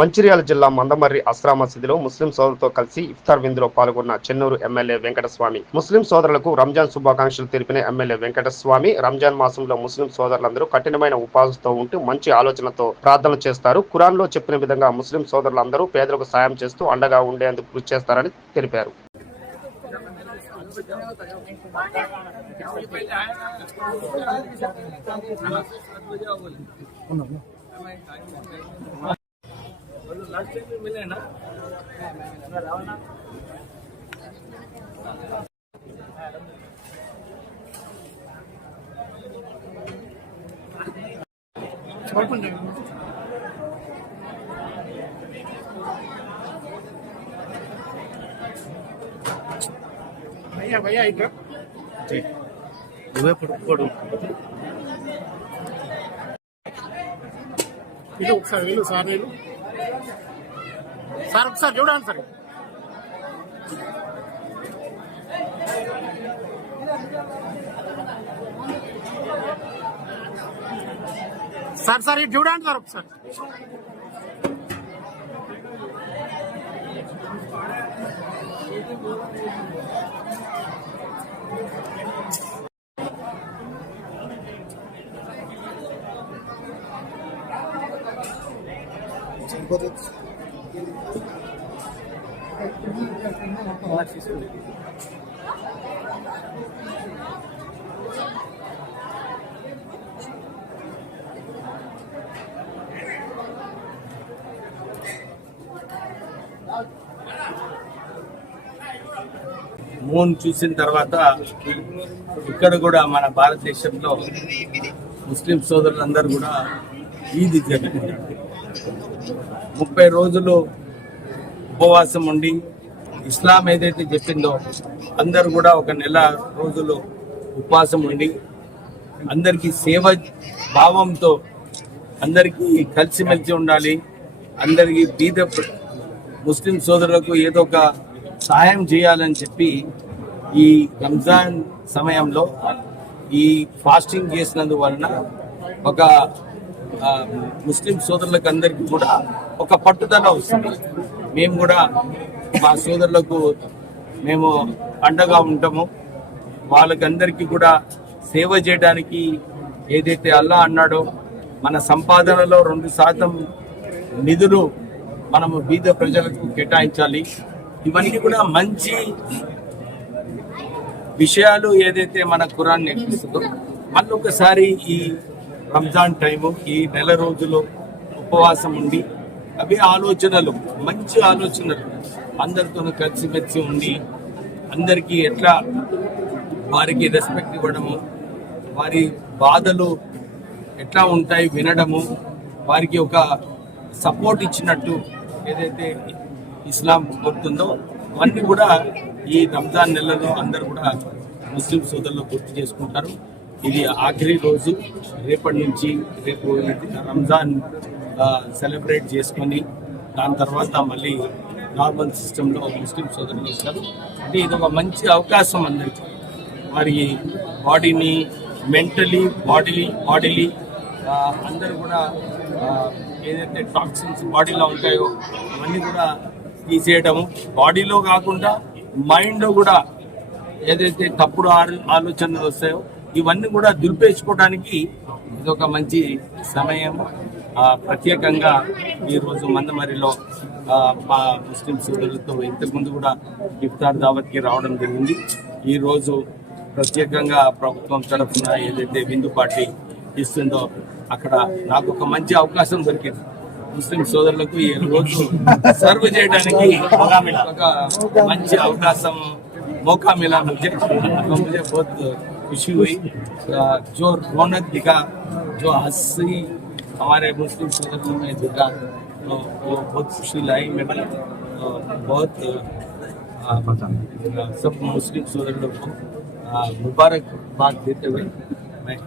మంచిర్యాల జిల్లా మందమర్రి అస్రా మసీదులో ముస్లిం సోదరులతో కలిసి ఇఫ్తార్ విందులో పాల్గొన్న చెన్నూరు ఎమ్మెల్యే వెంకటస్వామి. ముస్లిం సోదరులకు రంజాన్ శుభాకాంక్షలు తెలిపిన ఎమ్మెల్యే వెంకటస్వామి, రంజాన్ మాసంలో ముస్లిం సోదరులందరూ కఠినమైన ఉపాసంతో ఉంటూ మంచి ఆలోచనతో ప్రార్థనలు చేస్తారు. ఖురాన్లో చెప్పిన విధంగా ముస్లిం సోదరులందరూ పేదలకు సాయం చేస్తూ అండగా ఉండేందుకు కృషి చేస్తారని తెలిపారు. लास्ट टाइम भी मिले ना भैया भैया इधर ఇది ఒకసారి వెళ్ళు సార్ నేను సార్ ఒకసారి చూడండి సార్ సార్ ఇది చూడండి సార్ ఒకసారి మూన్ చూసిన తర్వాత ఇక్కడ కూడా మన భారతదేశంలో ముస్లిం సోదరులందరూ కూడా ఈద్ జరుపుకుంటారు. 30 రోజులు ఉపవాసం ఉండి ఇస్లాం ఏదైతే చెప్పిందో అందరూ కూడా ఒక నెల రోజులు ఉపవాసం ఉండి అందరికీ సేవ భావంతో అందరికీ కలిసిమెలిసి ఉండాలి, అందరికీ బీద ముస్లిం సోదరులకు ఏదో ఒక సహాయం చేయాలని చెప్పి ఈ రంజాన్ సమయంలో ఈ ఫాస్టింగ్ చేసినందువలన ఒక ముస్లిం సోదరులకు అందరికీ కూడా ఒక పట్టుదల వస్తుంది. మేము కూడా మా సోదరులకు మేము అండగా ఉంటాము. వాళ్ళకందరికీ కూడా సేవ చేయడానికి ఏదైతే అల్లా అన్నాడో మన సంపాదనలో 2% నిధులు మనము బీద ప్రజలకు కేటాయించాలి. ఇవన్నీ కూడా మంచి విషయాలు ఏదైతే మన ఖురాన్ నేర్పిస్తుందో మళ్ళీ ఒకసారి ఈ రంజాన్ టైము ఈ నెల రోజులు ఉపవాసం ఉండి అవి ఆలోచనలు మంచి ఆలోచనలు అందరితో కలిసిమెలిసి ఉండి అందరికీ ఎట్లా వారికి రెస్పెక్ట్ ఇవ్వడము, వారి బాధలు ఎట్లా ఉంటాయి వినడము, వారికి ఒక సపోర్ట్ ఇచ్చినట్టు ఏదైతే ఇస్లాం కోరుతుందో అవన్నీ కూడా ఈ రంజాన్ నెలలో అందరూ కూడా ముస్లిం సోదరులు గుర్తు చేసుకుంటారు. ఇది ఆఖరి రోజు. రేపటి నుంచి రేపు రంజాన్ సెలబ్రేట్ చేసుకొని దాని తర్వాత మళ్ళీ నార్మల్ సిస్టంలో ముస్లిం సోదరులు వస్తారు. అంటే ఇది ఒక మంచి అవకాశం అందరికీ వారి బాడీని మెంటలీ బాడీలీ అందరూ కూడా ఏదైతే టాక్సిన్స్ బాడీలో ఉంటాయో అవన్నీ కూడా తీసేయడము, బాడీలో కాకుండా మైండ్లో కూడా ఏదైతే తప్పుడు ఆలోచనలు వస్తాయో ఇవన్నీ కూడా దులిపేసుకోవడానికి ఇది ఒక మంచి సమయం. ప్రత్యేకంగా ఈరోజు మందమరిలో మా ముస్లిం సోదరులతో ఇంతకుముందు కూడా ఇఫ్తార్ దావత్కి రావడం జరిగింది. ఈరోజు ప్రత్యేకంగా ప్రభుత్వం తరఫున ఏదైతే విందు పార్టీ ఇస్తుందో అక్కడ నాకు ఒక మంచి అవకాశం దొరికింది. ముస్లిం సోదరులకు ఈ రోజు సర్వ్ చేయడానికి ఒక మంచి అవకాశం मौका मिला मुझे बहुत खुशी हुई। जो रौनक दिखा, जो हंसी हमारे मुस्लिम सोदरों में दिखा, तो वो बहुत खुशी लाई मेरे। बहुत सब मुस्लिम सोदरों को मुबारकबाद देते हुए मैं